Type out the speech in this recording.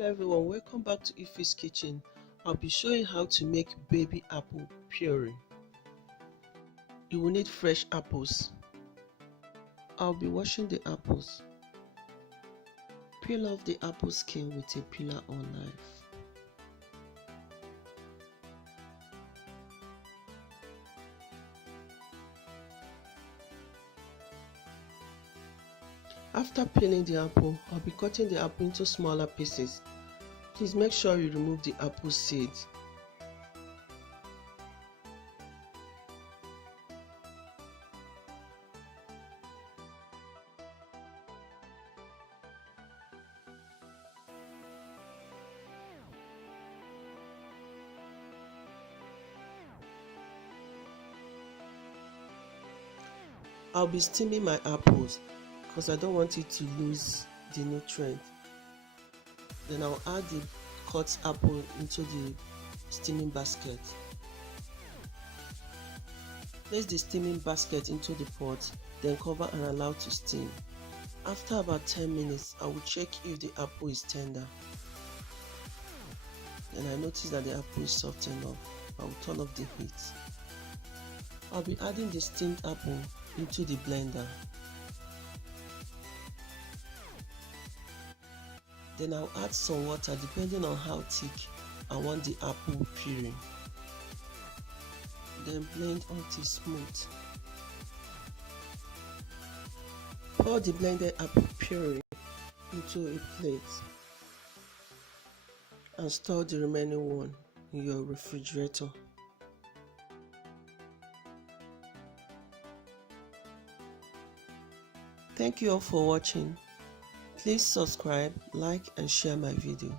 Hello everyone, welcome back to Iphy's kitchen. I'll be showing how to make baby apple puree. You will need fresh apples. I'll be washing the apples. Peel off the apple skin with a peeler or knife. After peeling the apple, I'll be cutting the apple into smaller pieces. Please make sure you remove the apple seeds. I'll be steaming my apples because I don't want it to lose the nutrient. Then I'll add the cut apple into the steaming basket. Place the steaming basket into the pot, then cover and allow to steam. After about 10 minutes, I will check if the apple is tender. Then I notice that the apple is soft enough. I will turn off the heat. I'll be adding the steamed apple into the blender. Then I'll add some water depending on how thick I want the apple puree. Then blend until smooth. Pour the blended apple puree into a plate and store the remaining one in your refrigerator. Thank you all for watching. Please subscribe, like and share my video.